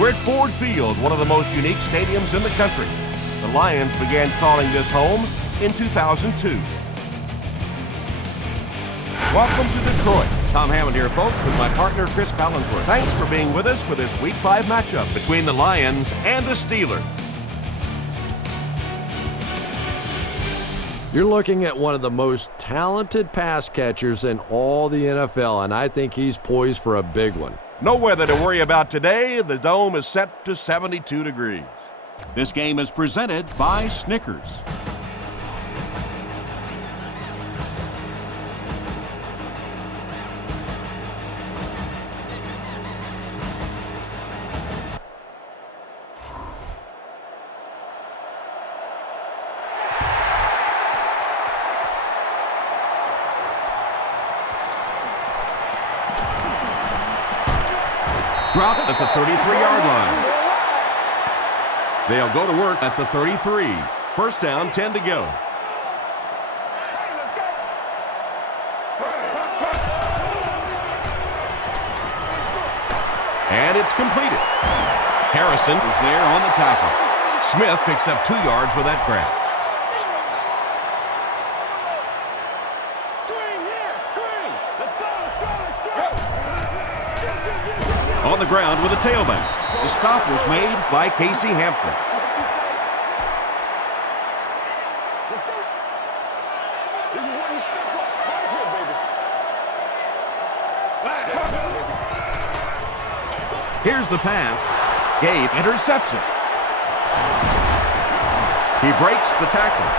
We're at Ford Field, one of the most unique stadiums in the country. The Lions began calling this home in 2002. Welcome to Detroit. Tom Hammond here, folks, with my partner, Chris Collinsworth. Thanks for being with us for this Week 5 matchup between the Lions and the Steelers. You're looking at one of the most talented pass catchers in all the NFL, and I think he's poised for a big one. No weather to worry about today. The dome is set to 72 degrees. This game is presented by Snickers. Drop at the 33-yard line. They'll go to work at the 33. First down, 10 to go. And it's completed. Harrison is there on the tackle. Smith picks up 2 yards with that grab. On the ground with a tailback. The stop was made by Casey Hampton. Let's go. This is where you step up. Right here, baby. Here's the pass. Gabe intercepts it. He breaks the tackle.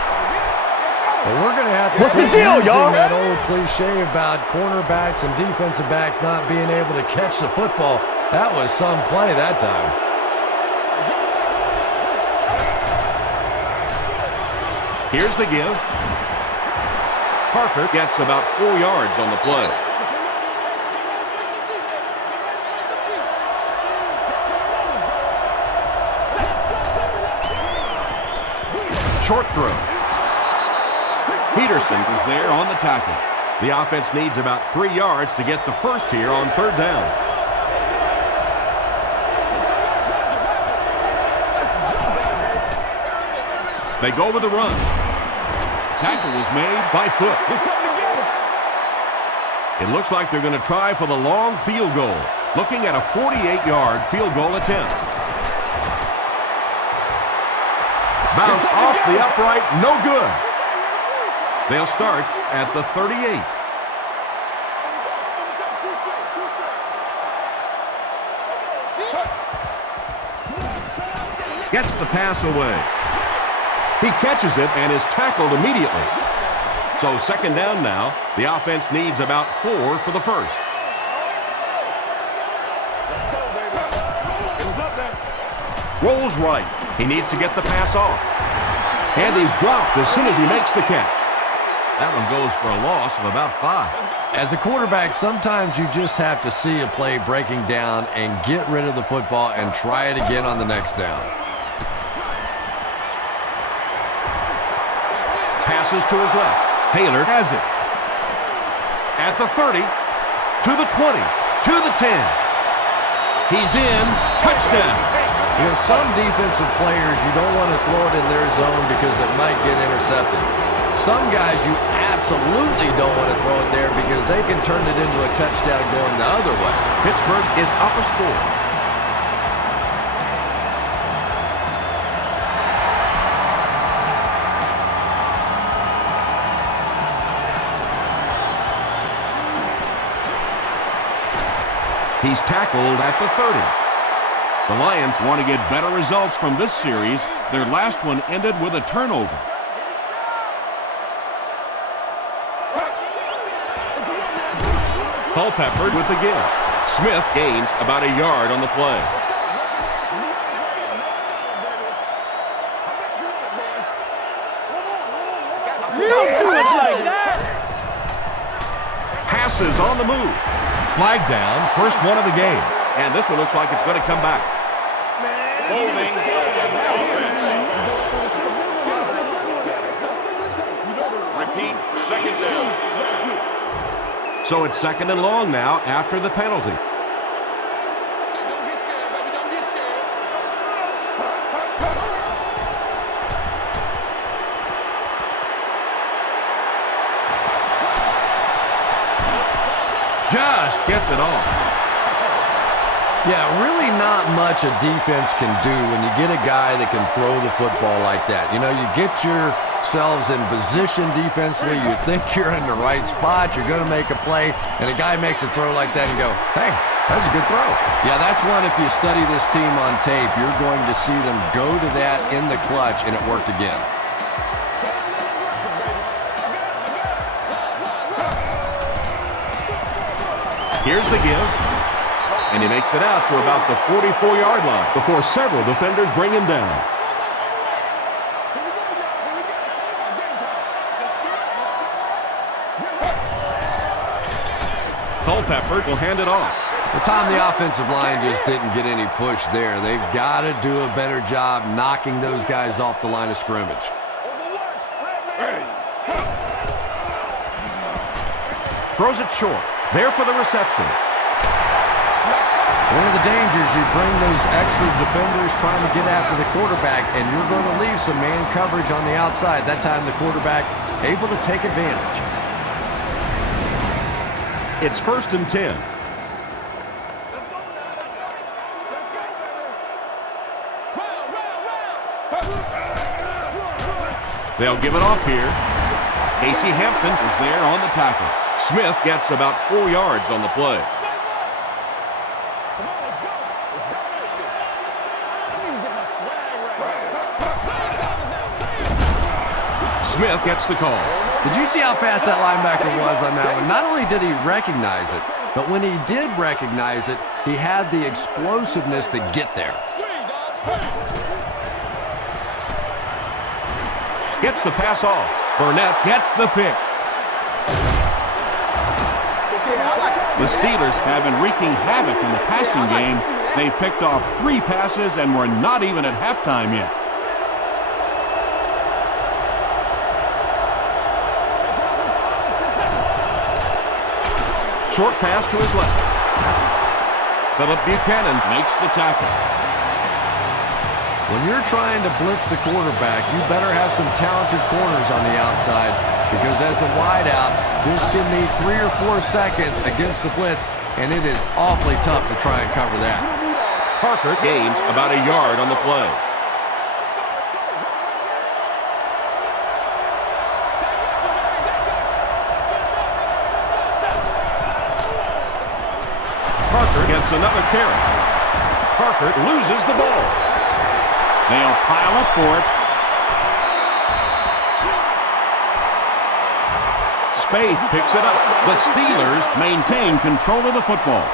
Well, we're going to have to What's the deal, y'all? that old cliche about cornerbacks and defensive backs not being able to catch the football. That was some play that time. Here's the give. Parker gets about 4 yards on the play. Short throw. Peterson is there on the tackle. The offense needs about 3 yards to get the first here on third down. They go with the run. Tackle was made by Foot. It looks like they're going to try for the long field goal. Looking at a 48-yard field goal attempt. Bounce off the upright, no good. They'll start at the 38. Gets the pass away. He catches it and is tackled immediately. So second down now. The offense needs about 4 for the first. Let's go, baby. It was up there. Rolls right. He needs to get the pass off. And he's dropped as soon as he makes the catch. That one goes for a loss of about 5. As a quarterback, sometimes you just have to see a play breaking down and get rid of the football and try it again on the next down. Passes to his left. Taylor has it. At the 30, to the 20, to the 10. He's in. Touchdown. You know, some defensive players, you don't want to throw it in their zone because it might get intercepted. Some guys, you absolutely don't want to throw it there because they can turn it into a touchdown going the other way. Pittsburgh is up a score. He's tackled at the 30. The Lions want to get better results from this series. Their last one ended with a turnover. Culpepper with the give. Smith gains about a yard on the play. Passes on the move. Flag down, first one of the game. And this one looks like it's going to come back. Holding offense. Repeat, second down. So it's second and long now after the penalty. Just gets it off. Yeah, really not much a defense can do when you get a guy that can throw the football like that. You know, you get yourselves in position defensively. You think you're in the right spot. You're going to make a play, and a guy makes a throw like that and go, hey, that's a good throw. Yeah, that's one, if you study this team on tape, you're going to see them go to that in the clutch, and it worked again. Here's the give. And he makes it out to about the 44-yard line before several defenders bring him down. Culpepper will hand it off. The time the offensive line just didn't get any push there. They've got to do a better job knocking those guys off the line of scrimmage. Throws it short. There for the reception. It's one of the dangers. You bring those extra defenders trying to get after the quarterback, and you're going to leave some man coverage on the outside. That time the quarterback able to take advantage. It's 1st and 10. They'll give it off here. Casey Hampton is there on the tackle. Smith gets about 4 yards on the play. Smith gets the call. Did you see how fast that linebacker was on that one? Not only did he recognize it, but when he did recognize it, he had the explosiveness to get there. Gets the pass off. Burnett gets the pick. The Steelers have been wreaking havoc in the passing game. They've picked off 3 passes and we're not even at halftime yet. Short pass to his left. Philip Buchanan makes the tackle. When you're trying to blitz the quarterback, you better have some talented corners on the outside, because as a wideout, just give me 3 or 4 seconds against the blitz, and it is awfully tough to try and cover that. Parker gains about a yard on the play. Parker gets another carry. Parker loses the ball. They'll pile up for it. Spaeth picks it up. The Steelers maintain control of the football.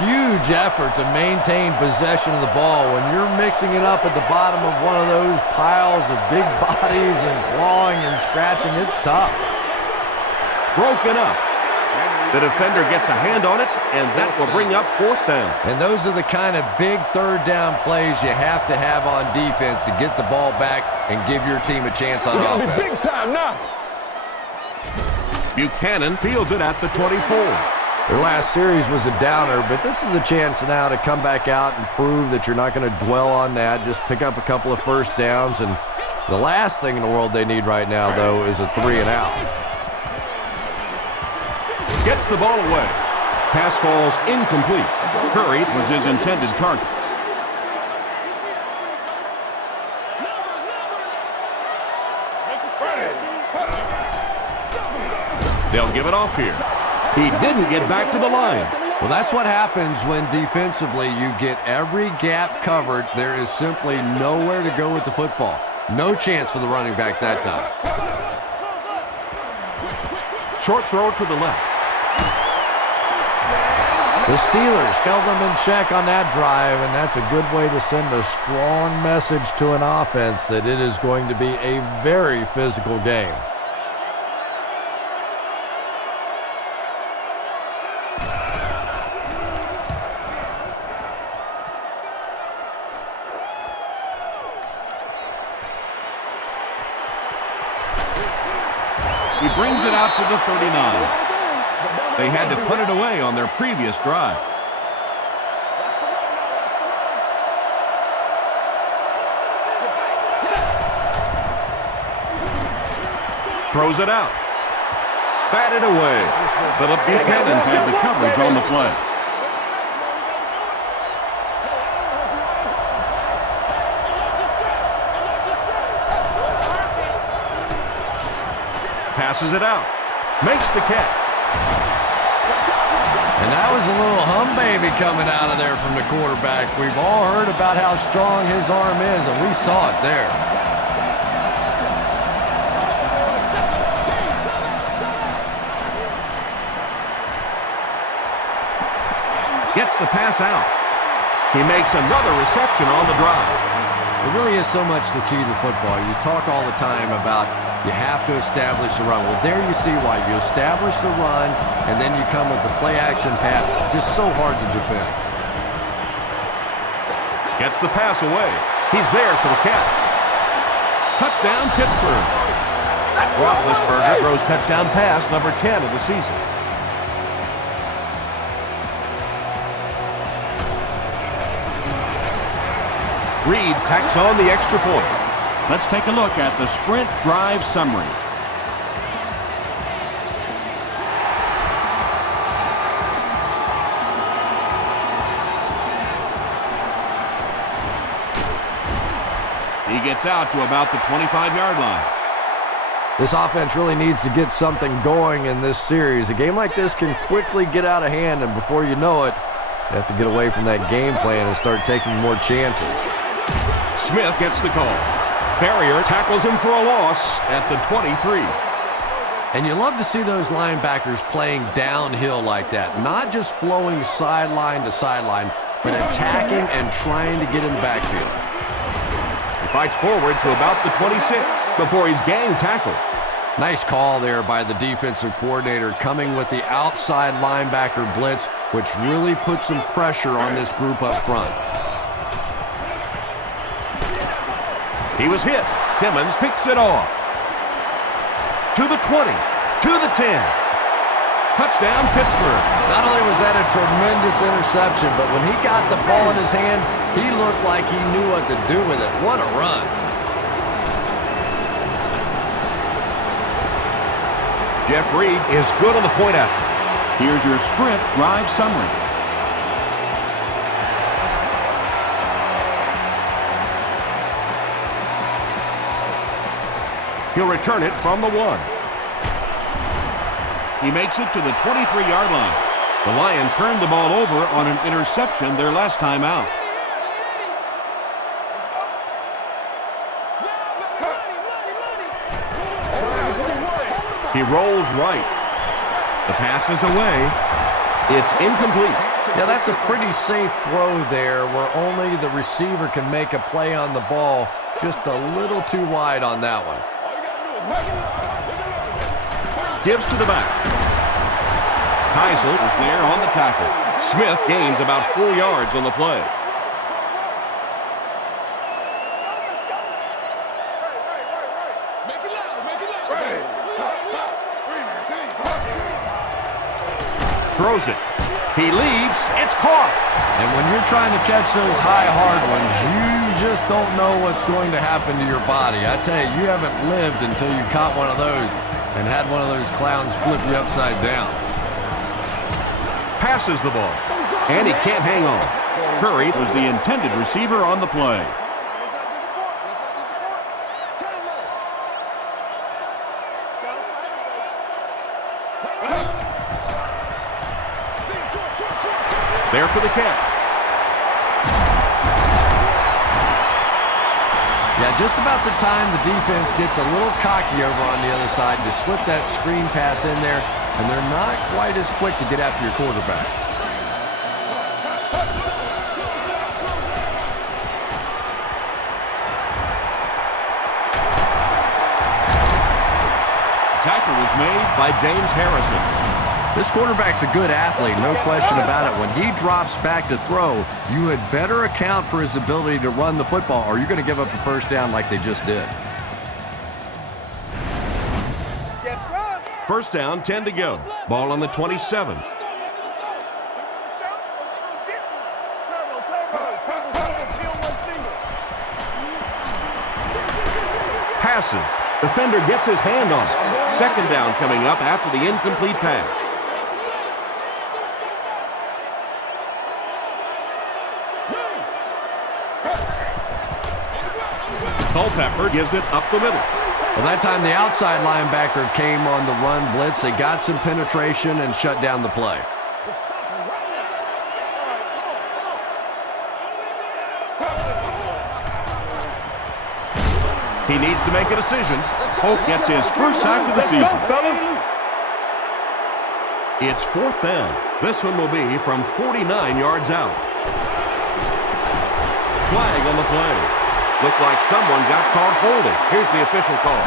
Huge effort to maintain possession of the ball. When you're mixing it up at the bottom of one of those piles of big bodies and clawing and scratching, it's tough. Broken up. The defender gets a hand on it, and that will bring up 4th down. And those are the kind of big 3rd down plays you have to have on defense to get the ball back and give your team a chance on offense. Be big time now. Buchanan fields it at the 24. Their last series was a downer, but this is a chance now to come back out and prove that you're not going to dwell on that. Just pick up a couple of 1st downs, and the last thing in the world they need right now, though, is a 3 and out. Gets the ball away. Pass falls incomplete. Curry was his intended target. They'll give it off here. He didn't get back to the line. Well, that's what happens when defensively you get every gap covered. There is simply nowhere to go with the football. No chance for the running back that time. Short throw to the left. The Steelers held them in check on that drive, and that's a good way to send a strong message to an offense that it is going to be a very physical game. He brings it out to the 39. They had to put it away on their previous drive. Throws it out. Batted away. Philip Buchanan had the coverage on the play. Passes it out. Makes the catch. And that was a little hum baby coming out of there from the quarterback. We've all heard about how strong his arm is, and we saw it there. Gets the pass out. He makes another reception on the drive. It really is so much the key to football. You talk all the time about you have to establish the run. Well, there you see why. You establish the run, and then you come with the play-action pass. Just so hard to defend. Gets the pass away. He's there for the catch. Touchdown, Pittsburgh. Roethlisberger throws touchdown pass number 10 of the season. Reed tacks on the extra point. Let's take a look at the sprint drive summary. He gets out to about the 25-yard line. This offense really needs to get something going in this series. A game like this can quickly get out of hand, and before you know it, you have to get away from that game plan and start taking more chances. Smith gets the call. Ferrier tackles him for a loss at the 23. And you love to see those linebackers playing downhill like that, not just flowing sideline to sideline, but attacking and trying to get in the backfield. He fights forward to about the 26 before he's gang tackled. Nice call there by the defensive coordinator, coming with the outside linebacker blitz, which really puts some pressure on this group up front. He was hit. Timmons picks it off. To the 20. To the 10. Touchdown, Pittsburgh. Not only was that a tremendous interception, but when he got the ball in his hand, he looked like he knew what to do with it. What a run. Jeff Reed is good on the point after. Here's your sprint drive summary. He'll return it from the 1. He makes it to the 23-yard line. The Lions turned the ball over on an interception their last time out. He rolls right. The pass is away. It's incomplete. Yeah, that's a pretty safe throw there where only the receiver can make a play on the ball. Just a little too wide on that one. Gives to the back. Keisel is there on the tackle. Smith gains about 4 yards on the play. Throws it. He leaves. It's caught. And when you're trying to catch those high, hard ones, you just don't know what's going to happen to your body. I tell you, you haven't lived until you caught one of those and had one of those clowns flip you upside down. Passes the ball, and he can't hang on. Curry was the intended receiver on the play. There for the catch. Yeah, just about the time the defense gets a little cocky over on the other side to slip that screen pass in there, and they're not quite as quick to get after your quarterback. Tackle was made by James Harrison. This quarterback's a good athlete, no question about it. When he drops back to throw, you had better account for his ability to run the football, or you're going to give up a first down like they just did. First down, 10 to go. Ball on the 27. Passes. Defender gets his hand on it. Second down coming up after the incomplete pass. Culpepper gives it up the middle. Well, that time the outside linebacker came on the run blitz. They got some penetration and shut down the play. He needs to make a decision. Hope gets his first sack of the season. It's fourth down. This one will be from 49 yards out. Flag on the play. Looked like someone got caught holding. Here's the official call.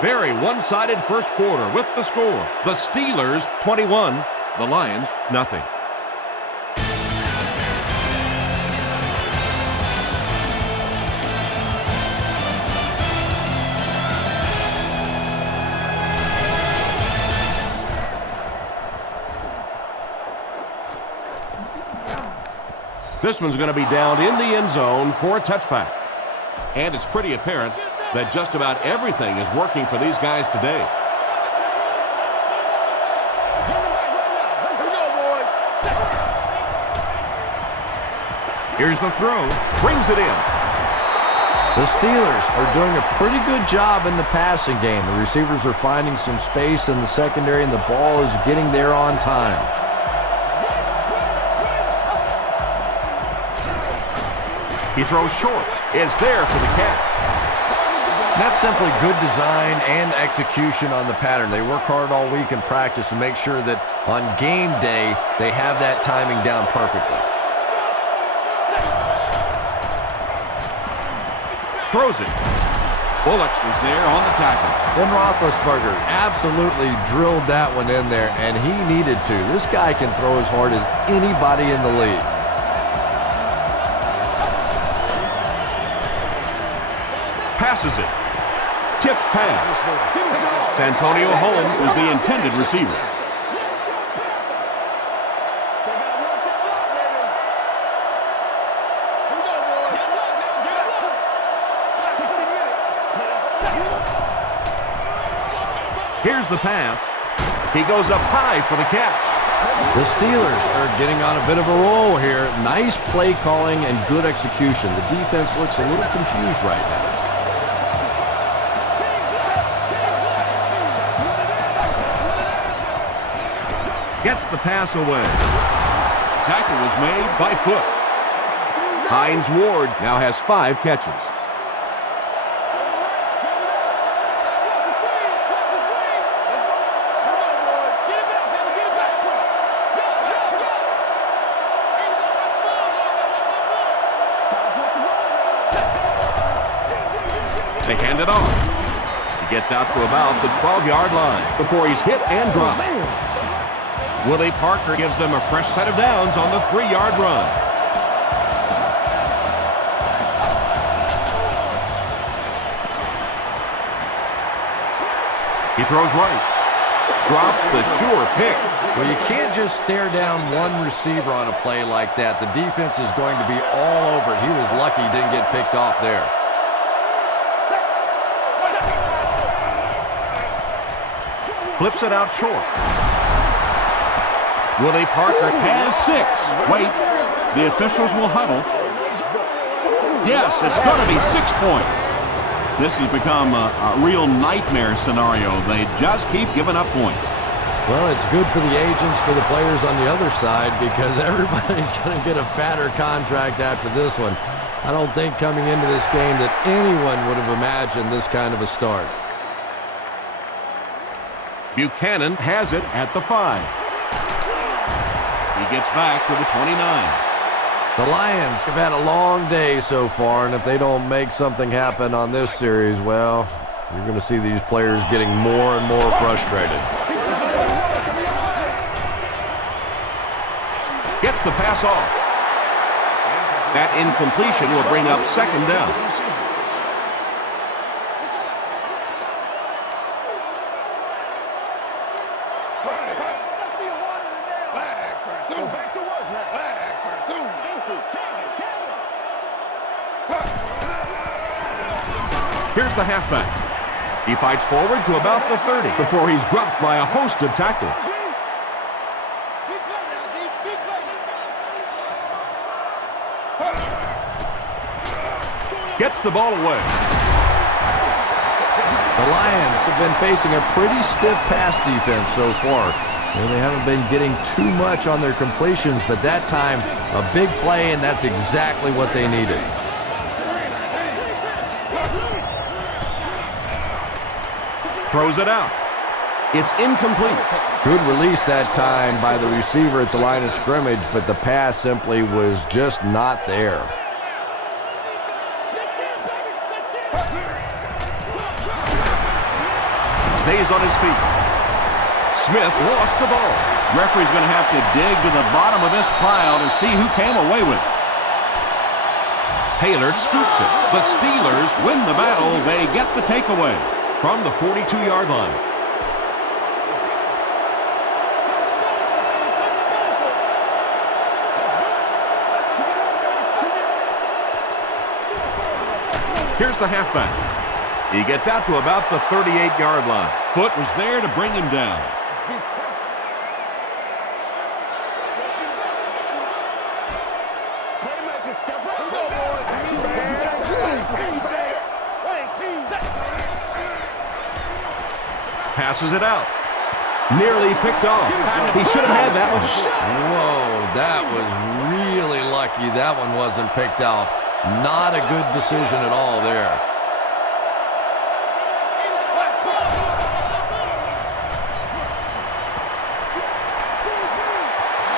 Very one-sided first quarter with the score. The Steelers 21, the Lions nothing. This one's going to be down in the end zone for a touchback. And it's pretty apparent that just about everything is working for these guys today. Here's the throw. Brings it in. The Steelers are doing a pretty good job in the passing game. The receivers are finding some space in the secondary, and the ball is getting there on time. He throws short. Is there for the catch. That's simply good design and execution on the pattern. They work hard all week in practice to make sure that on game day they have that timing down perfectly. Throws it. Bullocks was there on the tackle. Ben Roethlisberger absolutely drilled that one in there, and he needed to. This guy can throw as hard as anybody in the league. Passes it. Tipped pass. Santonio Holmes was the intended receiver. Here's the pass. He goes up high for the catch. The Steelers are getting on a bit of a roll here. Nice play calling and good execution. The defense looks a little confused right now. Gets the pass away. Tackle was made by foot. Hines Ward now has 5 catches. They hand it off. He gets out to about the 12-yard line before he's hit and dropped. Willie Parker gives them a fresh set of downs on the 3-yard run. He throws right. Drops the sure pick. Well, you can't just stare down one receiver on a play like that. The defense is going to be all over it. He was lucky he didn't get picked off there. Flips it out short. Willie Parker has 6. Wait, the officials will huddle. Yes, it's going to be 6 points. This has become a real nightmare scenario. They just keep giving up points. Well, it's good for the agents, for the players on the other side, because everybody's going to get a fatter contract after this one. I don't think coming into this game that anyone would have imagined this kind of a start. Buchanan has it at the 5. He gets back to the 29. The Lions have had a long day so far, and if they don't make something happen on this series, well, you're going to see these players getting more and more frustrated. Gets the pass off. That incompletion will bring up 2nd down. Here's the halfback. He fights forward to about the 30 before he's dropped by a host of tacklers. Gets the ball away. The Lions have been facing a pretty stiff pass defense so far. They haven't been getting too much on their completions, but that time, a big play, and that's exactly what they needed. Throws it out. It's incomplete. Good release that time by the receiver at the line of scrimmage, but the pass simply was just not there. Stays on his feet. Smith lost the ball. Referee's going to have to dig to the bottom of this pile to see who came away with it. Taylor scoops it. The Steelers win the battle. They get the takeaway from the 42-yard line. Here's the halfback. He gets out to about the 38-yard line. Foot was there to bring him down. Passes it out. Nearly picked off. He should have had that one. Whoa, that was really lucky that one wasn't picked off. Not a good decision at all there.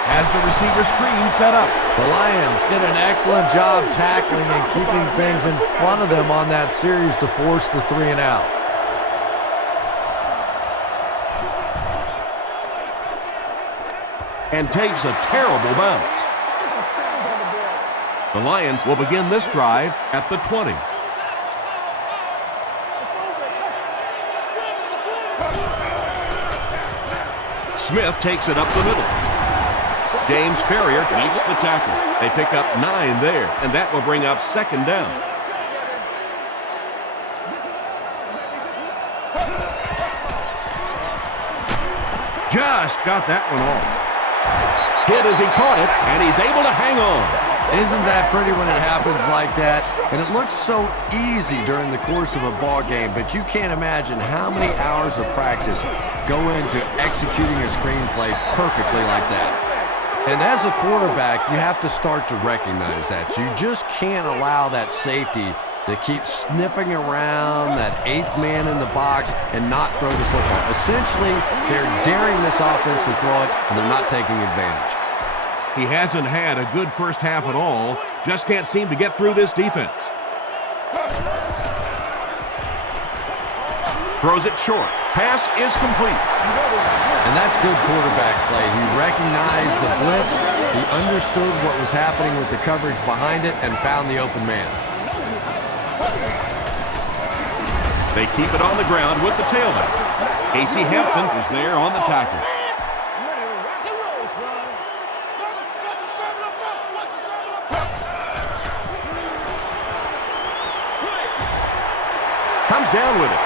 As the receiver screen set up. The Lions did an excellent job tackling and keeping things in front of them on that series to force the 3 and out. And takes a terrible bounce. The Lions will begin this drive at the 20. Smith takes it up the middle. James Ferrier makes the tackle. They pick up 9 there, and that will bring up second down. Just got that one off. Hit as he caught it, and he's able to hang on. Isn't that pretty when it happens like that? And it looks so easy during the course of a ball game, but you can't imagine how many hours of practice go into executing a screenplay perfectly like that. And as a quarterback, you have to start to recognize that. You just can't allow that safety to keep sniffing around that 8th man in the box and not throw the football. Essentially, they're daring this offense to throw it, and they're not taking advantage. He hasn't had a good first half at all. Just can't seem to get through this defense. Throws it short. Pass is complete. And that's good quarterback play. He recognized the blitz. He understood what was happening with the coverage behind it and found the open man. They keep it on the ground with the tailback. Casey Hampton is there on the tackle. Comes down with it.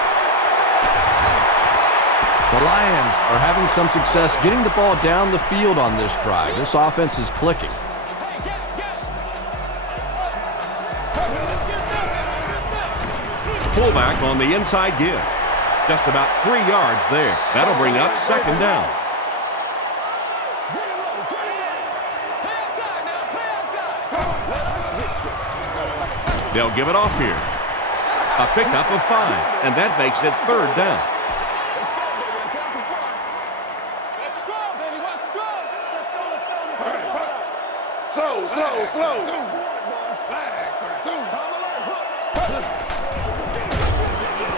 The Lions are having some success getting the ball down the field on this drive. This offense is clicking. Fullback on the inside give. Just about 3 yards there. That'll bring up second down. They'll give it off here. A pickup of 5, and that makes it third down. Slow.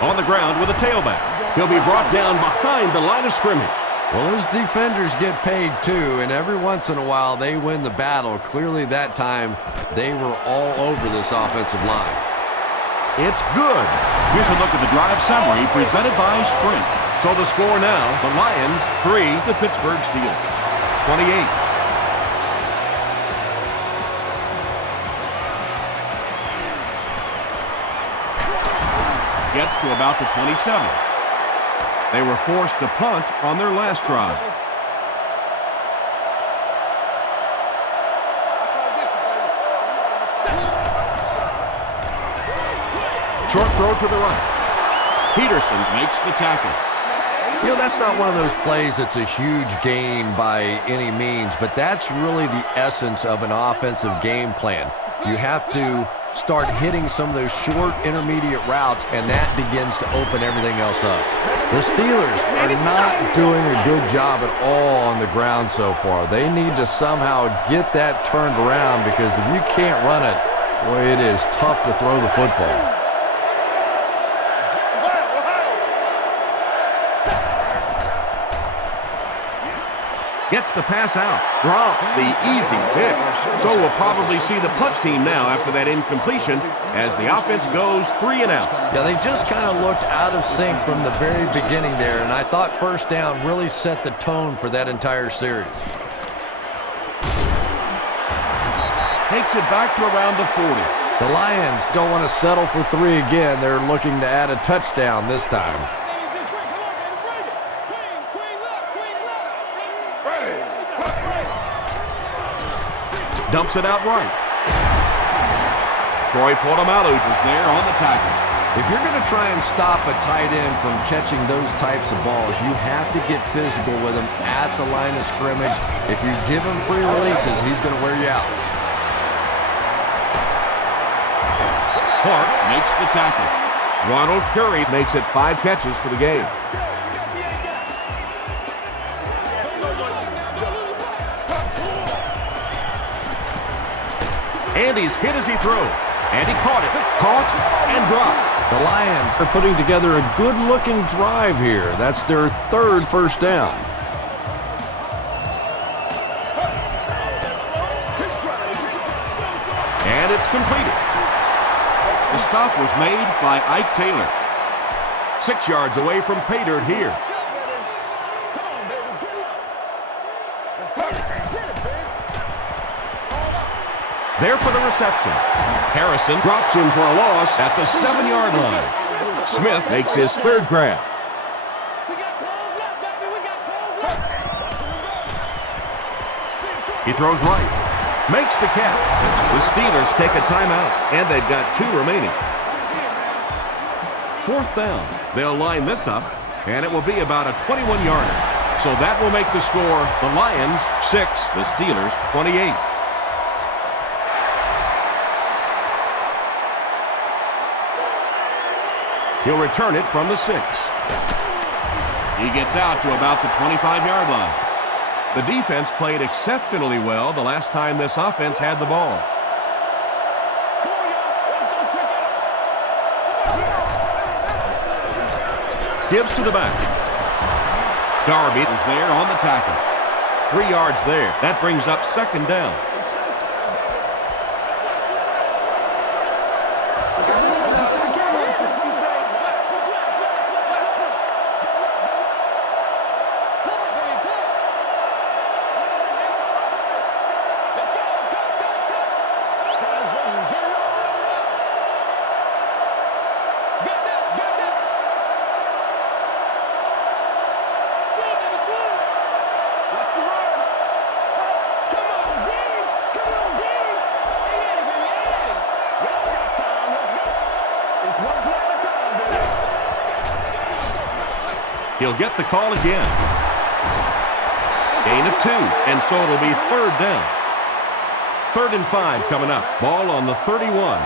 On the ground with a tailback. He'll be brought down behind the line of scrimmage. Well, those defenders get paid too, and every once in a while they win the battle. Clearly that time they were all over this offensive line. It's good. Here's a look at the drive summary presented by Sprint. So the score now, the Lions 3, the Pittsburgh Steelers 28. gets to about the 27. They were forced to punt on their last drive. Short throw to the right. Peterson makes the tackle. You know, that's not one of those plays that's a huge gain by any means, but that's really the essence of an offensive game plan. You have to start hitting some of those short intermediate routes, and that begins to open everything else up. The Steelers are not doing a good job at all on the ground so far. They need to somehow get that turned around, because if you can't run it, boy, it is tough to throw the football. Gets the pass out. Drops the easy pick. So we'll probably see the punt team now after that incompletion as the offense goes 3 and out. Yeah, they just kind of looked out of sync from the very beginning there, and I thought first down really set the tone for that entire series. Takes it back to around the 40. The Lions don't want to settle for 3 again. They're looking to add a touchdown this time. Dumps it out right. Troy Polamalu is there on the tackle. If you're going to try and stop a tight end from catching those types of balls, you have to get physical with him at the line of scrimmage. If you give him free releases, he's going to wear you out. Clark makes the tackle. Ronald Curry makes it 5 catches for the game. And he's hit as he throws. And he caught it. Caught and dropped. The Lions are putting together a good-looking drive here. That's their 3rd first down. And it's completed. The stop was made by Ike Taylor. 6 yards away from pay dirt here. There for the reception. Harrison drops him for a loss at the 7-yard line. Smith makes his 3rd grab. He throws right. Makes the catch. The Steelers take a timeout, and they've got 2 remaining. 4th down. They'll line this up, and it will be about a 21-yarder. So that will make the score the Lions 6, the Steelers 28. He'll return it from the 6. He gets out to about the 25-yard line. The defense played exceptionally well the last time this offense had the ball. Gives to the back. Darby is there on the tackle. 3 yards there. That brings up 2nd down. He'll get the call again. Gain of 2, and so it'll be 3rd down. 3rd and 5 coming up. Ball on the 31.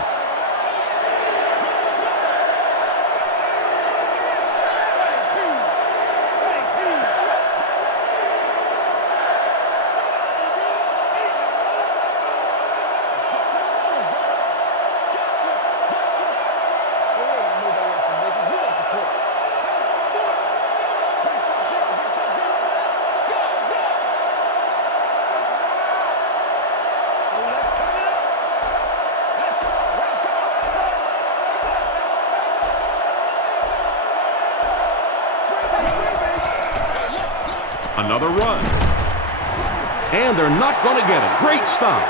Another run. And they're not going to get it. Great stop.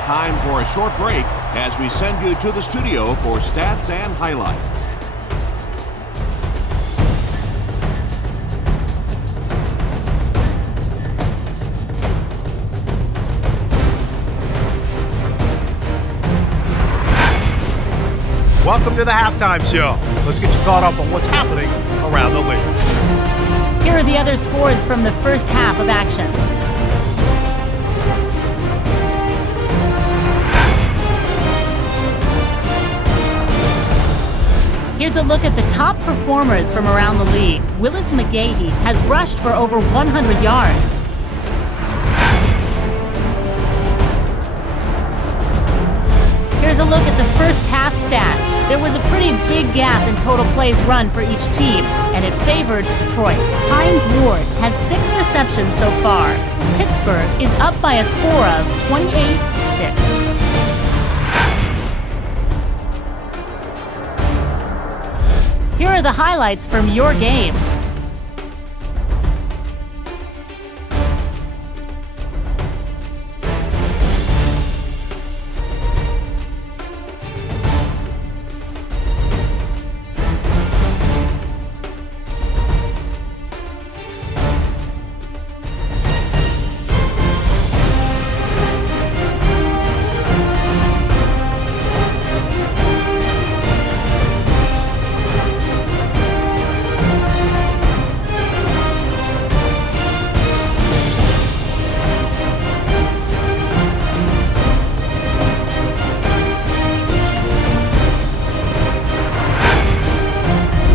time for a short break as we send you to the studio for stats and highlights. Welcome to the halftime show. Let's get you caught up on what's happening around the league. Here are the other scores from the first half of action. Here's a look at the top performers from around the league. Willis McGahee has rushed for over 100 yards. Here's a look at the first half stats. There was a pretty big gap in total plays run for each team, and it favored Detroit. Hines Ward has 6 receptions so far. Pittsburgh is up by a score of 28-6. Here are the highlights from your game.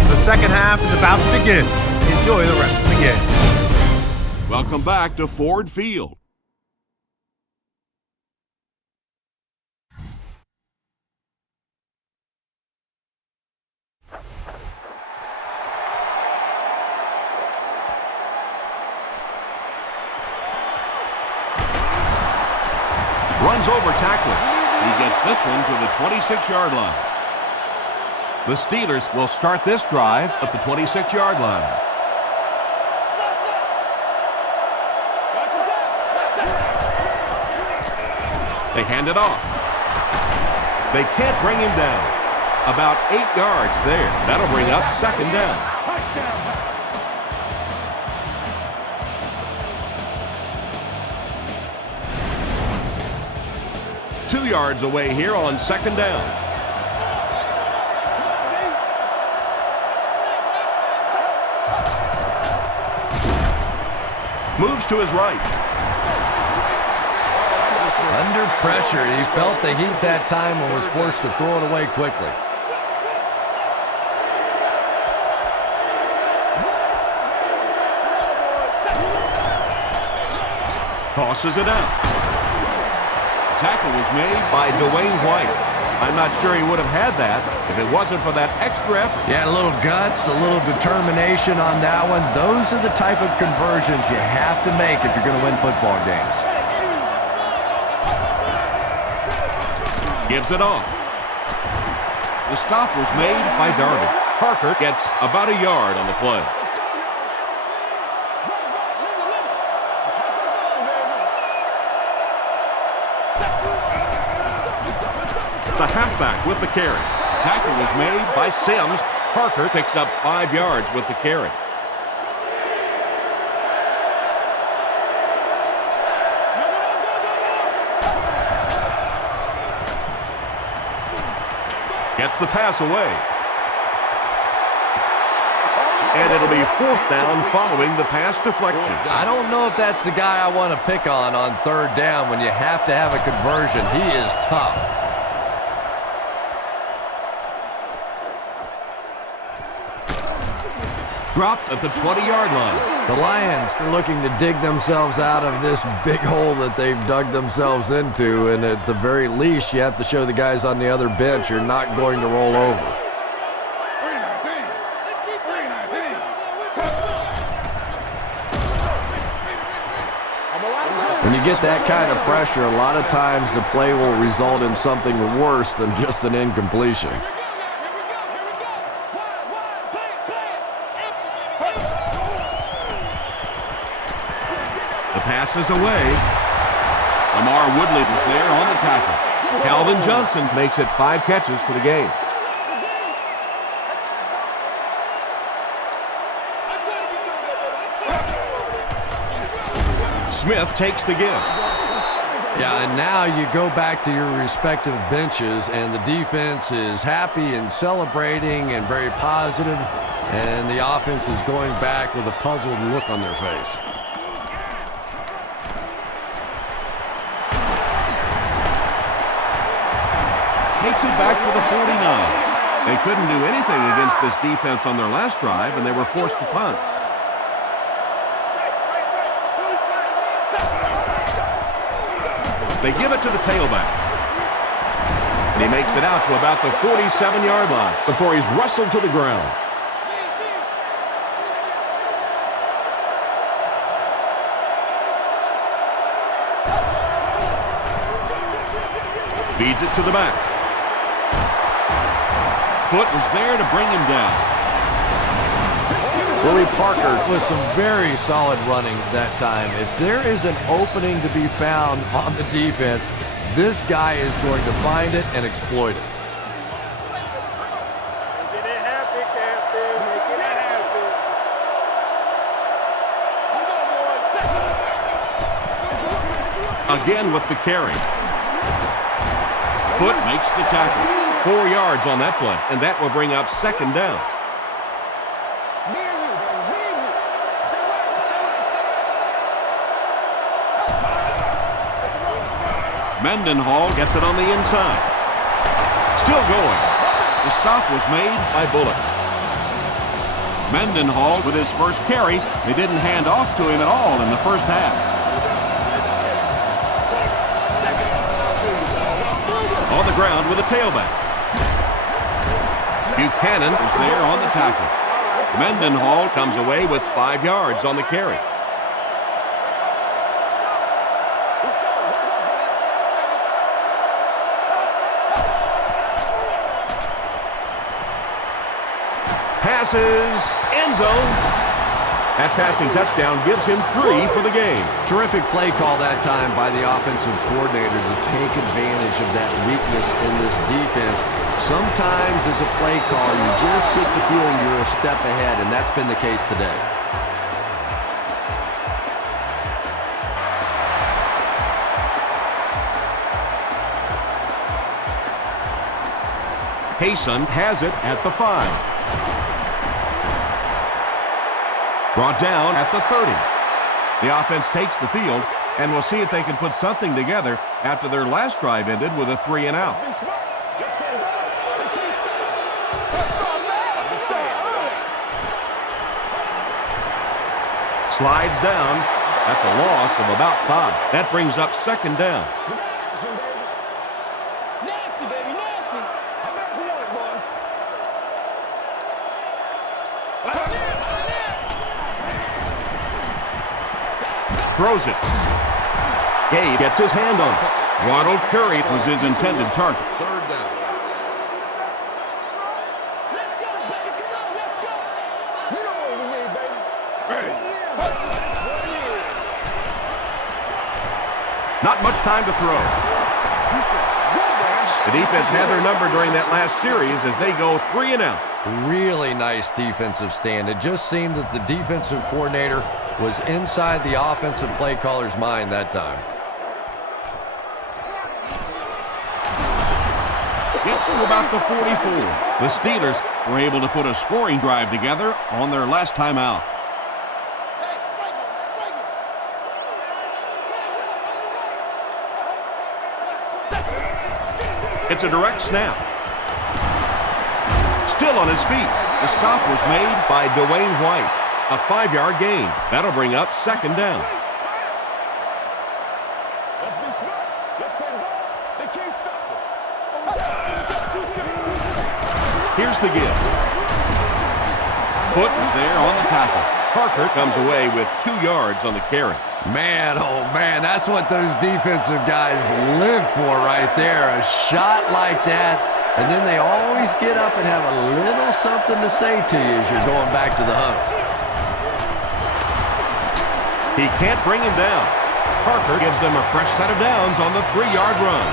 The second half is about to begin. Enjoy the rest of the game. Welcome back to Ford Field. Runs over tackler. He gets this one to the 26-yard line. The Steelers will start this drive at the 26-yard line. They hand it off. They can't bring him down. About 8 yards there. That'll bring up second down. 2 yards away here on second down. Moves to his right. Under pressure, he felt the heat that time and was forced to throw it away quickly. Tosses it out. Tackle was made by Dwayne White. I'm not sure he would have had that if it wasn't for that extra effort. Yeah, a little guts, a little determination on that one. Those are the type of conversions you have to make if you're going to win football games. Gives it off. The stop was made by Darby. Parker gets about a yard on the play. The halfback with the carry. Tackle was made by Sims. Parker picks up 5 yards with the carry. Gets the pass away. And it'll be 4th down following the pass deflection. I don't know if that's the guy I want to pick on third down when you have to have a conversion. He is tough. Dropped at the 20-yard line. The Lions are looking to dig themselves out of this big hole that they've dug themselves into, and at the very least, you have to show the guys on the other bench you're not going to roll over. When you get that kind of pressure, a lot of times the play will result in something worse than just an incompletion. The pass is away. Lamar Woodley was there on the tackle. Calvin Johnson makes it 5 catches for the game. Smith takes the give. Yeah, and now you go back to your respective benches, and the defense is happy and celebrating and very positive, and the offense is going back with a puzzled look on their face. Takes it back to the 49. They couldn't do anything against this defense on their last drive, and they were forced to punt. They give it to the tailback. And he makes it out to about the 47-yard line Before he's wrestled to the ground. Feeds it to the back. Foot was there to bring him down. Willie Parker with some very solid running that time. If there is an opening to be found on the defense, this guy is going to find it and exploit it. Making it happen, Captain. Making it happen. Again with the carry. Foot makes the tackle. 4 yards on that play, and that will bring up 2nd down. Mendenhall gets it on the inside. Still going. The stop was made by Bullock. Mendenhall with his first carry. They didn't hand off to him at all in the first half. On the ground with a tailback. Buchanan is there on the tackle. Mendenhall comes away with 5 yards on the carry. Passes, end zone. That passing touchdown gives him 3 for the game. Terrific play call that time by the offensive coordinator to take advantage of that weakness in this defense. Sometimes as a play call, you just get the feeling you're a step ahead, and that's been the case today. Payson has it at the 5. Brought down at the 30. The offense takes the field, and we'll see if they can put something together after their last drive ended with a 3 and out. Slides down. That's a loss of about 5. That brings up 2nd down. Nasty, baby, nasty. How about you want, boys? Throws it. Gabe gets his hand on it. Ronald Curry was his intended target. 3rd down. Let's go, baby. Come on, let's go. You know what we need, baby. Not much time to throw. The defense had their number during that last series as they go 3 and out. Really nice defensive stand. It just seemed that the defensive coordinator was inside the offensive play caller's mind that time. Gets to about the 44. The Steelers were able to put a scoring drive together on their last time out. It's a direct snap. Still on his feet. The stop was made by Dwayne White. A 5-yard gain. That'll bring up 2nd down. Let's be smart. Let's play the ball. They can't stop us. Here's the give. Foot was there on the tackle. Parker comes away with 2 yards on the carry. Man, oh man, that's what those defensive guys live for right there. A shot like that, and then they always get up and have a little something to say to you as you're going back to the huddle. He can't bring him down. Parker gives them a fresh set of downs on the 3-yard run.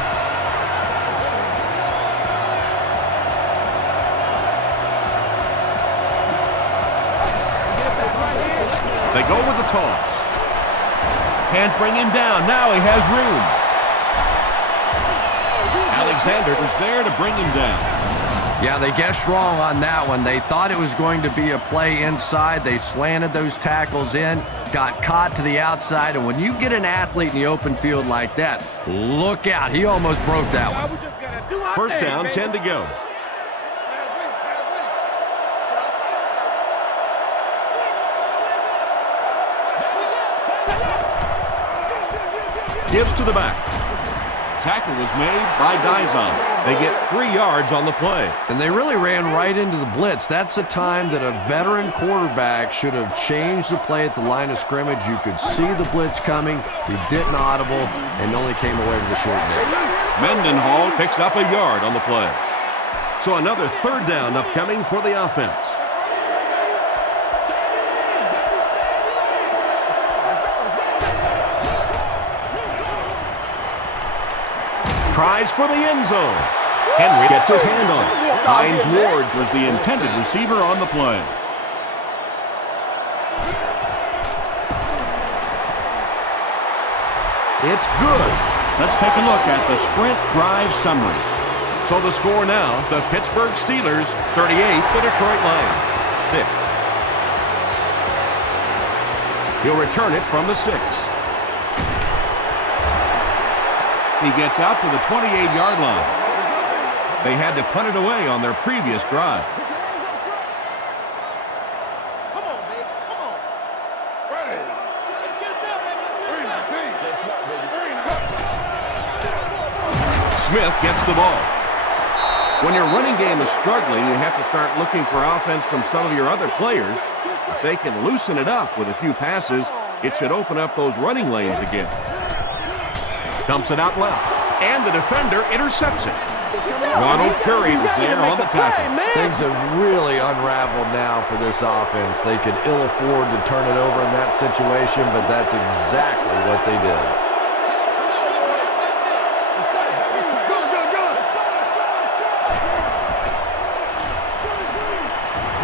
They go with the toss. Can't bring him down. Now he has room. Alexander was there to bring him down. Yeah, they guessed wrong on that one. They thought it was going to be a play inside. They slanted those tackles in, got caught to the outside, and when you get an athlete in the open field like that, look out. He almost broke that one. First down, 10 to go. Gives to the back. Tackle was made by Dizon. They get 3 yards on the play. And they really ran right into the blitz. That's a time that a veteran quarterback should have changed the play at the line of scrimmage. You could see the blitz coming. He didn't audible and only came away with a short gain. Mendenhall picks up a yard on the play. So another 3rd down upcoming for the offense. Tries for the end zone. Henry gets his hand on it. Hines Ward was the intended receiver on the play. It's good. Let's take a look at the sprint drive summary. So the score now, the Pittsburgh Steelers 38, the Detroit Lions 6. He'll return it from the 6. He gets out to the 28-yard line. They had to punt it away on their previous drive. Come on, baby. Come on. Ready. Smith gets the ball. When your running game is struggling, you have to start looking for offense from some of your other players. If they can loosen it up with a few passes, it should open up those running lanes again. Dumps it out left, and the defender intercepts it. Ronald Curry was there on the tackle. Things have really unraveled now for this offense. They could ill afford to turn it over in that situation, but that's exactly what they did.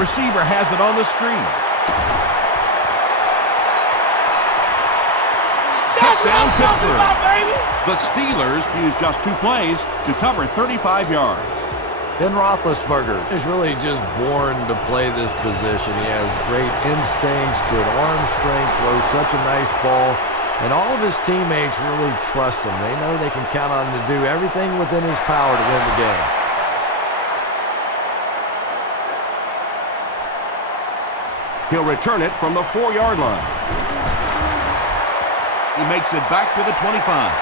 Receiver has it on the screen. Touchdown, Pittsburgh. The Steelers use just 2 plays to cover 35 yards. Ben Roethlisberger is really just born to play this position. He has great instincts, good arm strength, throws such a nice ball, and all of his teammates really trust him. They know they can count on him to do everything within his power to win the game. He'll return it from the 4-yard line. He makes it back to the 25.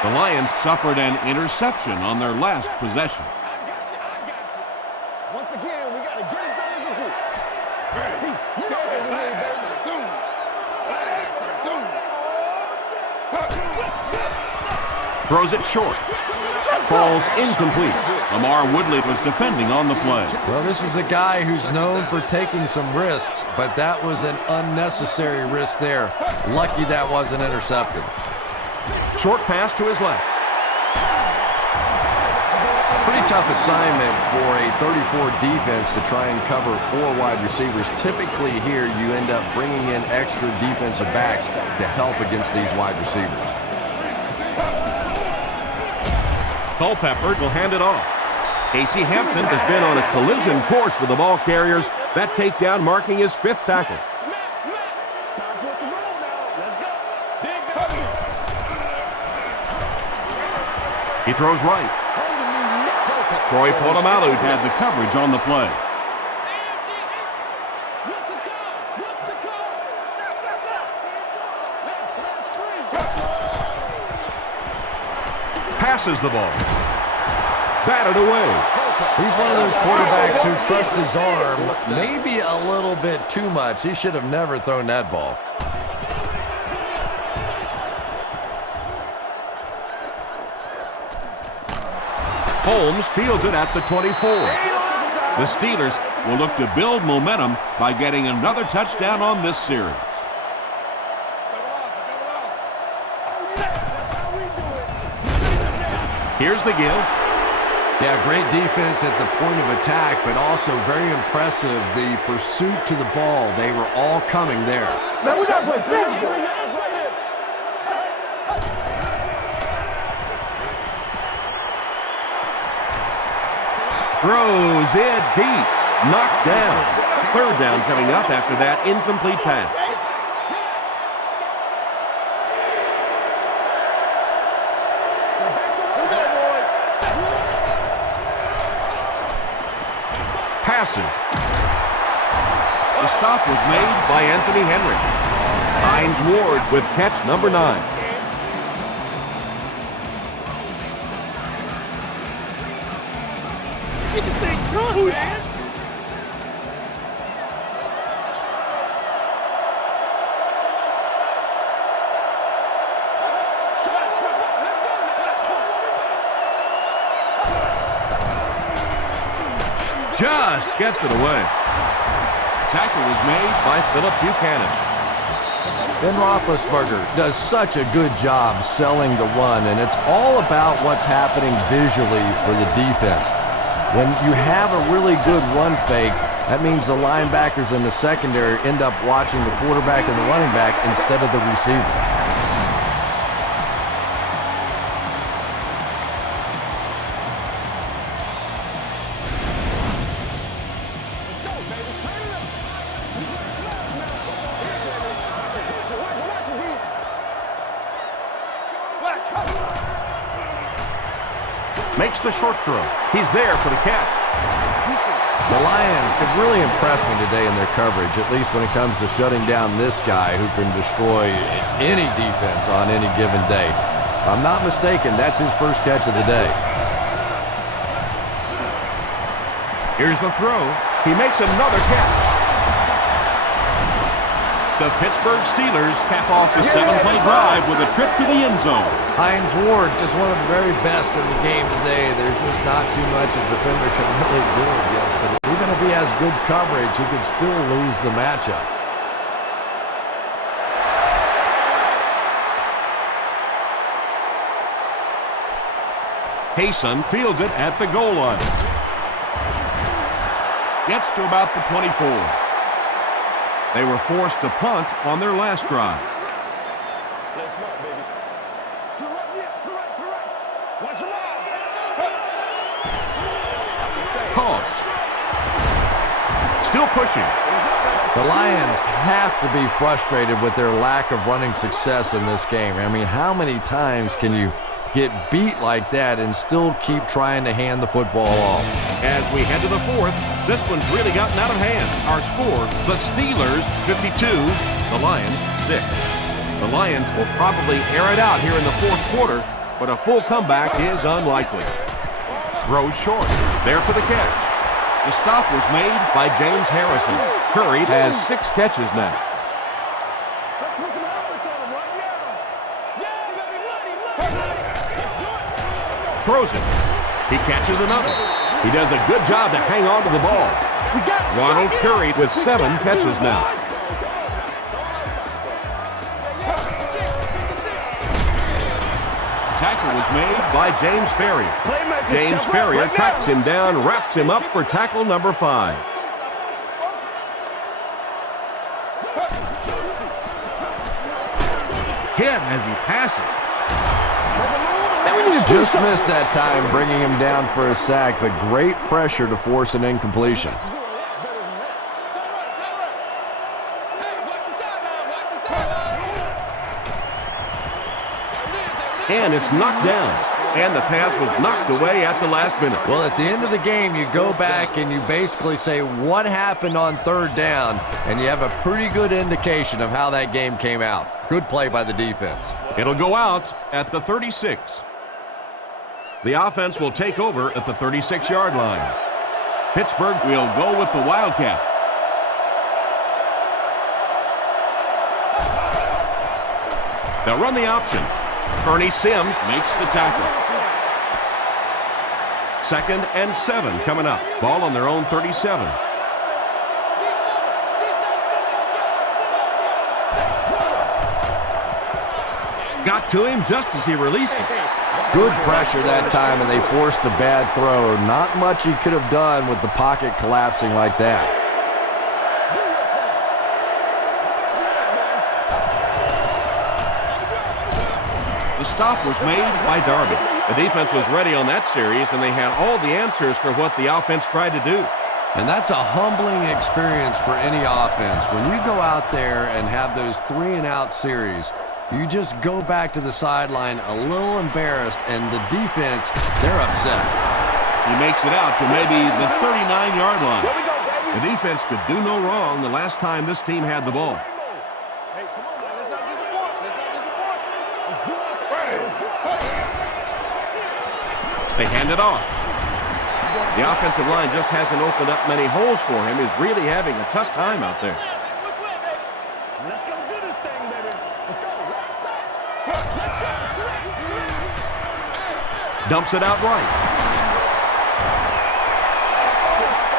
The Lions suffered an interception on their last possession. Once again, we got to get it done as a group. He's scared of me, baby. Throws it short. Falls incomplete. Lamar Woodley was defending on the play. Well, this is a guy who's known for taking some risks, but that was an unnecessary risk there. Lucky that wasn't intercepted. Short pass to his left. Pretty tough assignment for a 34 defense to try and cover 4 wide receivers. Typically here, you end up bringing in extra defensive backs to help against these wide receivers. Culpepper will hand it off. Casey Hampton has been on a collision course with the ball carriers. That takedown marking his 5th tackle. He throws right. Troy Polamalu Had the coverage on the play. passes the ball. Batted away. He's one of those quarterbacks who trusts his arm maybe a little bit too much. He should have never thrown that ball. Holmes fields it at the 24. The Steelers will look to build momentum by getting another touchdown on this series. Here's the give. Yeah, great defense at the point of attack, but also very impressive, the pursuit to the ball. They were all coming there. Man, we got to play physical. Throws it deep. Knocked down. Third down coming up after that incomplete pass. Passing. The stop was made by Anthony Henry. Hines Ward with catch number 9. Get this thing done, man. Just gets it away. Tackle was made by Philip Buchanan. Ben Roethlisberger does such a good job selling the run, and it's all about what's happening visually for the defense. When you have a really good run fake, that means the linebackers in the secondary end up watching the quarterback and the running back instead of the receivers. Makes the short throw. He's there for the catch. The Lions have really impressed me today in their coverage, at least when it comes to shutting down this guy who can destroy any defense on any given day. If I'm not mistaken, that's his first catch of the day. Here's the throw. He makes another catch. The Pittsburgh Steelers cap off the 7-play drive with a trip to the end zone. Hines Ward is one of the very best in the game today. There's just not too much a defender can really do against him. Even if he has good coverage, he could still lose the matchup. Hayson fields it at the goal line. Gets to about the 24. They were forced to punt on their last drive. Let's smart, baby. To the right, yeah, to the right, to the right. Watch him out. Toss. Still pushing. The Lions have to be frustrated with their lack of running success in this game. I mean, how many times can you get beat like that and still keep trying to hand the football off? As we head to the fourth, this one's really gotten out of hand. Our score, the Steelers 52, the Lions 6. The Lions will probably air it out here in the fourth quarter, but a full comeback is unlikely. Throw short, there for the catch. The stop was made by James Harrison. Curry has 6 catches now. Let's put some helmets on him right now. Yeah, baby, bloody. Throws it. He catches another. He does a good job to hang on to the ball. Ronald Curry with 7 catches now. Tackle was made by James Ferrier. James Ferrier tracks him down, wraps him up for tackle number 5. Hit as he passes. Just missed that time, bringing him down for a sack, but great pressure to force an incompletion. And it's knocked down. And the pass was knocked away at the last minute. Well, at the end of the game, you go back and you basically say what happened on third down, and you have a pretty good indication of how that game came out. Good play by the defense. It'll go out at the 36. The offense will take over at the 36-yard line. Pittsburgh will go with the Wildcat. They'll run the option. Ernie Sims makes the tackle. 2nd and 7 coming up. Ball on their own 37. Got it to him just as he released it. Good pressure that time, and they forced a bad throw. Not much he could have done with the pocket collapsing like that. The stop was made by Darby. The defense was ready on that series, and they had all the answers for what the offense tried to do. And that's a humbling experience for any offense. When you go out there and have those 3-and-out series, you just go back to the sideline a little embarrassed, and the defense, they're upset. He makes it out to maybe the 39-yard line. The defense could do no wrong the last time this team had the ball. They hand it off. The offensive line just hasn't opened up many holes for him. He's really having a tough time out there. Let's go do this thing, baby. Let's go. Dumps it out right.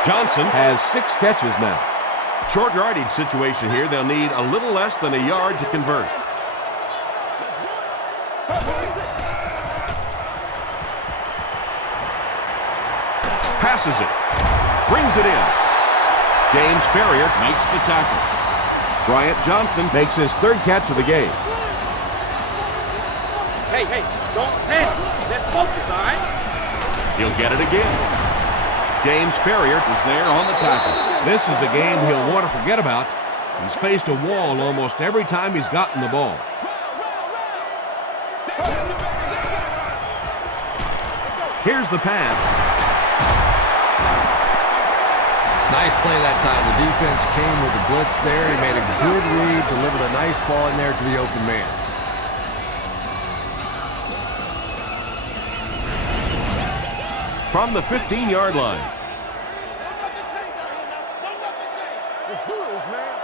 Johnson has 6 catches now. Short yardage situation here. They'll need a little less than a yard to convert. Passes it. Brings it in. James Ferrier makes the tackle. Bryant Johnson makes his 3rd catch of the game. Hey, don't panic. Let's focus, all right? He'll get it again. James Ferrier is there on the tackle. This is a game he'll want to forget about. He's faced a wall almost every time he's gotten the ball. Here's the pass. Nice play that time. The defense came with a blitz there. He made a good read, delivered a nice ball in there to the open man. From the 15-yard line. Let's do this, man.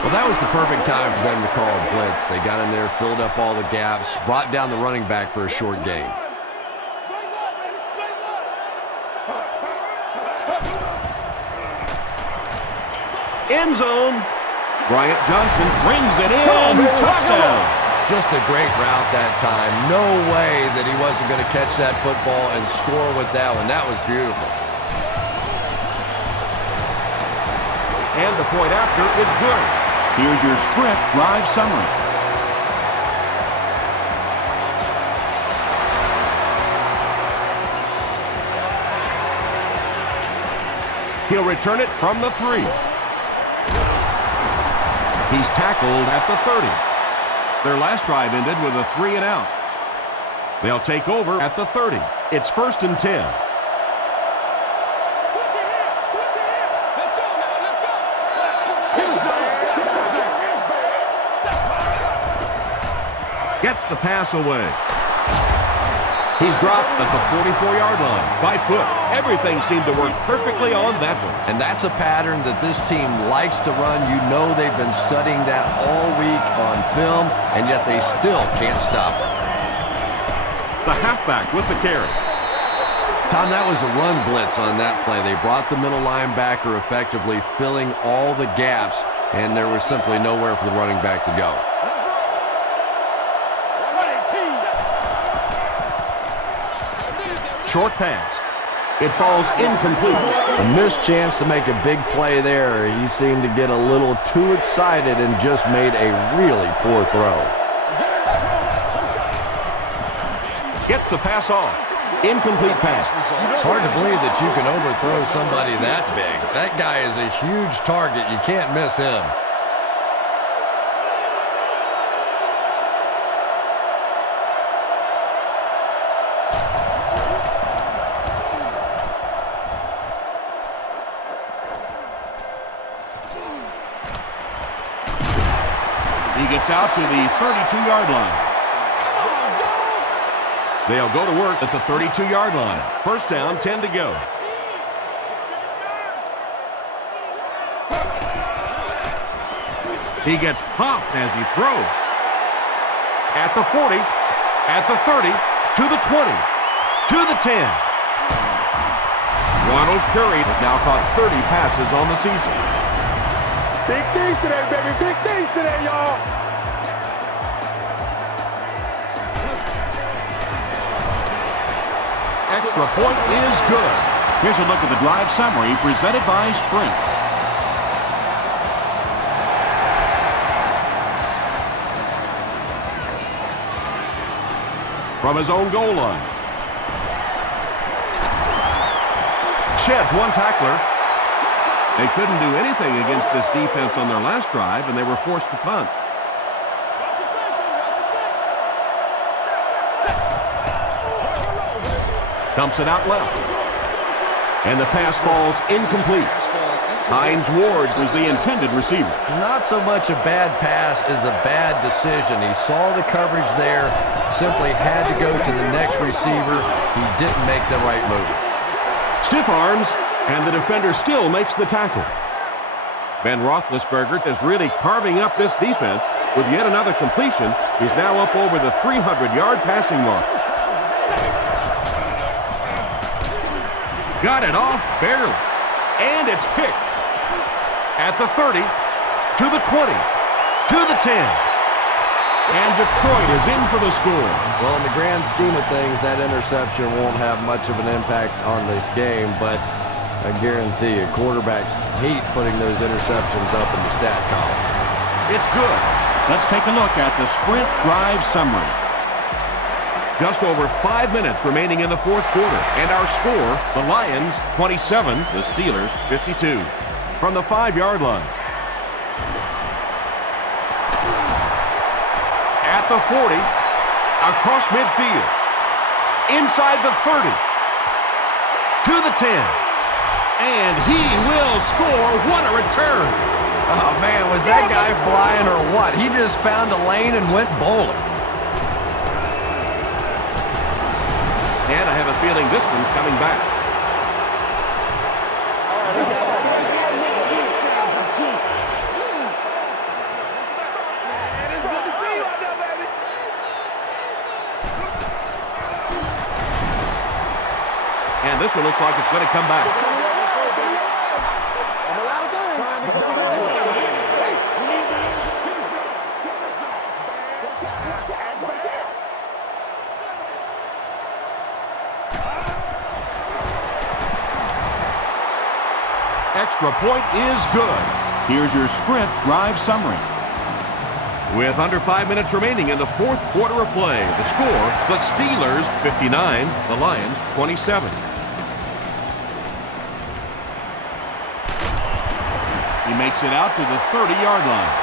Well, that was the perfect time for them to call a blitz. They got in there, filled up all the gaps, brought down the running back for a short gain. End zone. Bryant Johnson brings it in. Touchdown. Just a great route that time. No way that he wasn't going to catch that football and score with that one. That was beautiful. And the point after is good. Here's your Sprint drive summary. He'll return it from the 3. He's tackled at the 30. Their last drive ended with a 3-and-out. They'll take over at the 30. It's 1st and 10. Gets the pass away. He's dropped at the 44-yard line by foot. Everything seemed to work perfectly on that one. And that's a pattern that this team likes to run. You know they've been studying that all week on film, and yet they still can't stop it. The halfback with the carry. Tom, that was a run blitz on that play. They brought the middle linebacker effectively, filling all the gaps, and there was simply nowhere for the running back to go. Short pass. It falls incomplete. A missed chance to make a big play there. He seemed to get a little too excited and just made a really poor throw. Gets the pass off. Incomplete pass. It's hard to believe that you can overthrow somebody that big. That guy is a huge target. You can't miss him. He gets out to the 32-yard line. They'll go to work at the 32-yard line. 1st down, 10 to go. He gets popped as he throws. At the 40, at the 30, to the 20, to the 10. Ronald Curry has now caught 30 passes on the season. Big things today, baby. Big things today, y'all. Extra point is good. Here's a look at the drive summary presented by Sprint. From his own goal line. Sheds one tackler. They couldn't do anything against this defense on their last drive, and they were forced to punt. Dumps it out left. And the pass falls incomplete. Hines Ward was the intended receiver. Not so much a bad pass as a bad decision. He saw the coverage there, simply had to go to the next receiver. He didn't make the right move. Stiff arms, and the defender still makes the tackle. Ben Roethlisberger is really carving up this defense with yet another completion. He's now up over the 300-yard passing mark. Got it off barely, and it's picked. At the 30, to the 20, to the 10. And Detroit is in for the score. Well, in the grand scheme of things, that interception won't have much of an impact on this game, but I guarantee you, quarterbacks hate putting those interceptions up in the stat column. It's good. Let's take a look at the Sprint drive summary. Just over 5 minutes remaining in the fourth quarter. And our score, the Lions 27, the Steelers 52. From the 5-yard line. At the 40, across midfield. Inside the 30. To the 10. And he will score. What a return. Oh, man, was that guy flying or what? He just found a lane and went bowling. And I have a feeling this one's coming back. And this one looks like it's going to come back. Extra point is good. Here's your Sprint drive summary. With under 5 minutes remaining in the fourth quarter of play, the score, the Steelers 59, the Lions 27. He makes it out to the 30-yard line.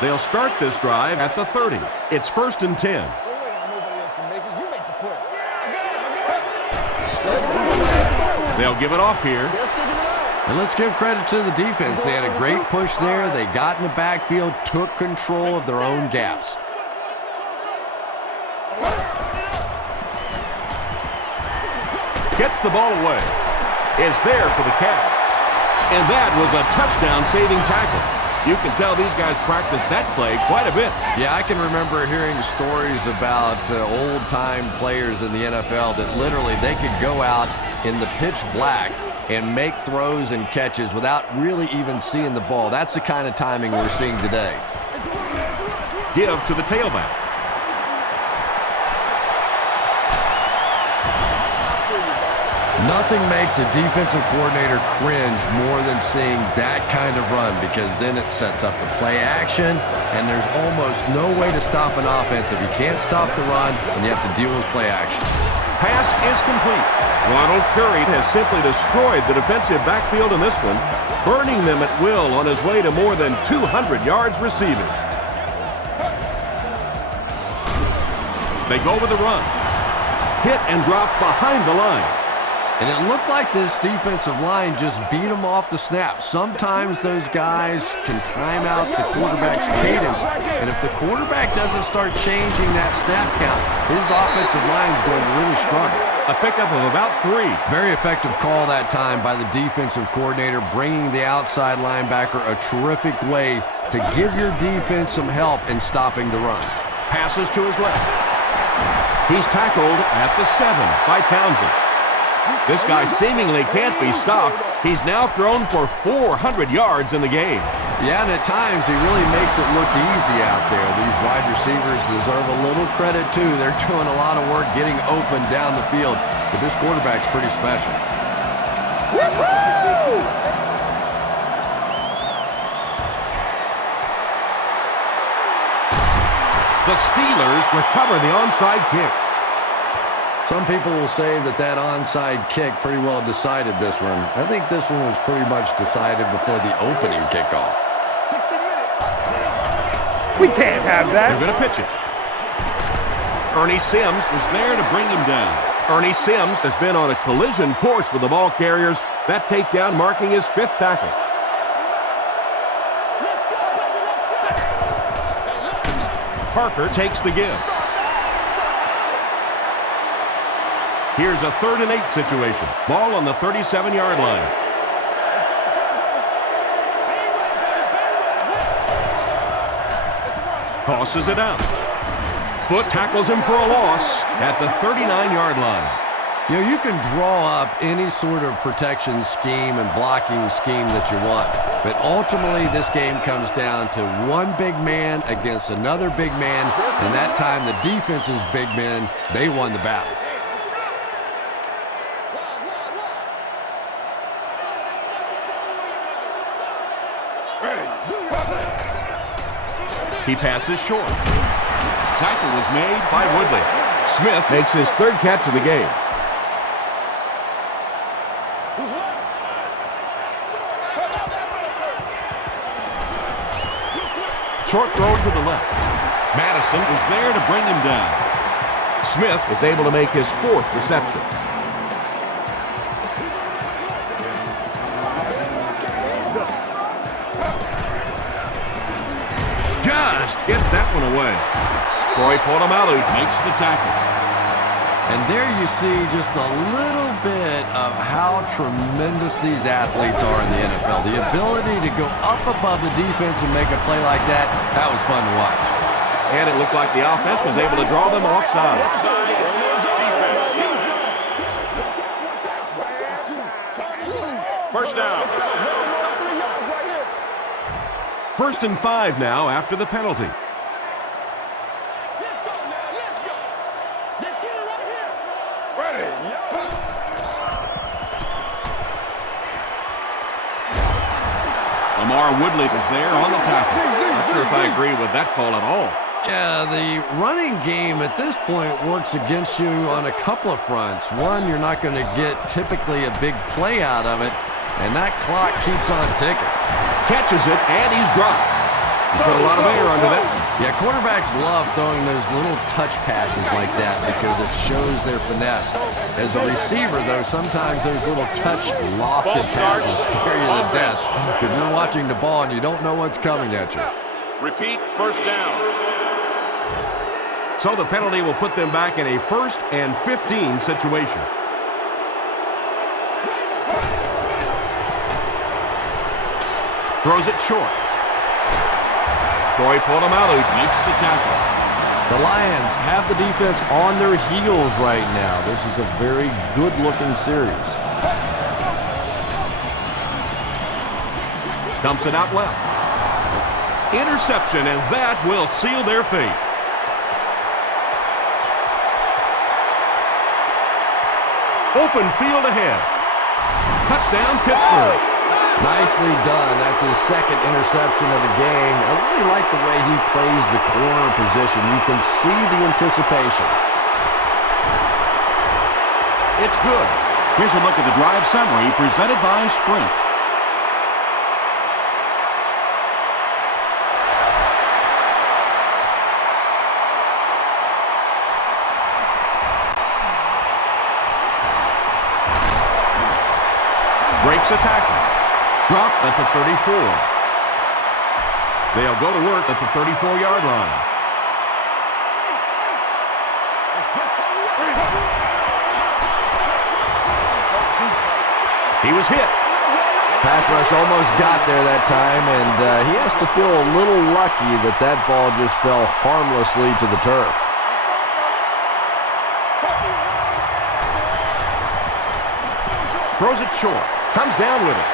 They'll start this drive at the 30. It's 1st and 10. They'll give it off here. And let's give credit to the defense. They had a great push there. They got in the backfield, took control of their own gaps. Gets the ball away. Is there for the catch. And that was a touchdown-saving tackle. You can tell these guys practice that play quite a bit. Yeah, I can remember hearing stories about old-time players in the NFL that literally they could go out in the pitch black and make throws and catches without really even seeing the ball. That's the kind of timing we're seeing today. Give to the tailback. Nothing makes a defensive coordinator cringe more than seeing that kind of run, because then it sets up the play action, and there's almost no way to stop an offense if you can't stop the run and you have to deal with play action. Pass is complete. Ronald Curry has simply destroyed the defensive backfield in this one, burning them at will on his way to more than 200 yards receiving. They go with the run. Hit and drop behind the line. And it looked like this defensive line just beat them off the snap. Sometimes those guys can time out the quarterback's cadence, and if the quarterback doesn't start changing that snap count, his offensive line is going to really struggle. A pickup of about 3. Very effective call that time by the defensive coordinator, bringing the outside linebacker a terrific way to give your defense some help in stopping the run. Passes to his left. He's tackled at the 7 by Townsend. This guy seemingly can't be stopped. He's now thrown for 400 yards in the game. Yeah, and at times he really makes it look easy out there. These wide receivers deserve a little credit, too. They're doing a lot of work getting open down the field. But this quarterback's pretty special. The Steelers recover the onside kick. Some people will say that onside kick pretty well decided this one. I think this one was pretty much decided before the opening kickoff. 60 minutes. We can't have that. They're going to pitch it. Ernie Sims was there to bring him down. Ernie Sims has been on a collision course with the ball carriers. That takedown marking his 5th tackle. Parker takes the give. Here's a 3rd and 8 situation. Ball on the 37-yard line. Tosses it out. Foot tackles him for a loss at the 39-yard line. You know, you can draw up any sort of protection scheme and blocking scheme that you want. But ultimately, this game comes down to one big man against another big man. And that time, the defense's big men, they won the battle. He passes short. Tackle was made by Woodley. Smith makes his 3rd catch of the game. Short throw to the left. Madison was there to bring him down. Smith is able to make his 4th reception. Just gets that one away. Troy Polamalu makes the tackle. And there you see just a little bit of how tremendous these athletes are in the NFL. The ability to go up above the defense and make a play like that, that was fun to watch. And it looked like the offense was able to draw them offside. First down. 1st and 5 now after the penalty. Let's go now. Let's go. Let's get it right here. Ready. Lamar Woodley was there on the tackle. Not sure if I agree with that call at all. Yeah, the running game at this point works against you on a couple of fronts. One, you're not going to get typically a big play out of it, and that clock keeps on ticking. Catches it, and he's dropped. He's put a lot of air under that. Yeah, quarterbacks love throwing those little touch passes like that because it shows their finesse. As a receiver, though, sometimes those little touch lofted passes scare you to death because you're watching the ball and you don't know what's coming at you. Repeat, first down. So the penalty will put them back in a 1st and 15 situation. Throws it short. Troy Polamalu makes the tackle. The Lions have the defense on their heels right now. This is a very good-looking series. Dumps it out left. Interception, and that will seal their fate. Open field ahead. Touchdown, Pittsburgh. Nicely done. That's his 2nd interception of the game. I really like the way he plays the corner position. You can see the anticipation. It's good. Here's a look at the drive summary presented by Sprint. Breaks a tackle. Dropped at the 34. They'll go to work at the 34-yard line. He was hit. Pass rush almost got there that time, and he has to feel a little lucky that that ball just fell harmlessly to the turf. Throws it short. Comes down with it.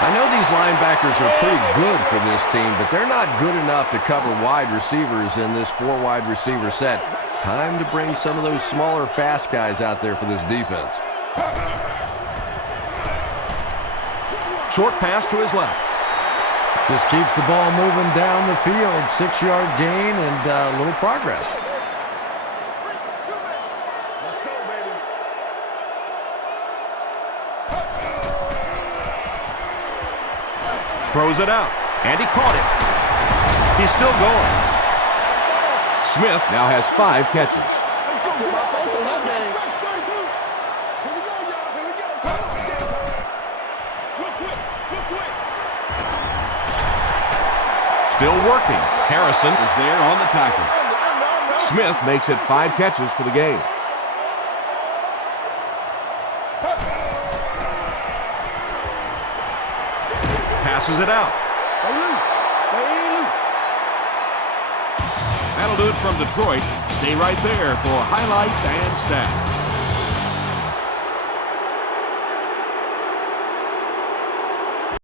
I know these linebackers are pretty good for this team, but they're not good enough to cover wide receivers in this 4 wide receiver set. Time to bring some of those smaller, fast guys out there for this defense. Short pass to his left. Just keeps the ball moving down the field. 6-yard gain and a little progress. Let's go, baby. Throws it out. And he caught it. He's still going. Smith now has 5 catches. Still working. Harrison is there on the tackle. Smith makes it 5 catches for the game. Passes it out. Stay loose. Stay loose. That'll do it from Detroit. Stay right there for highlights and stats.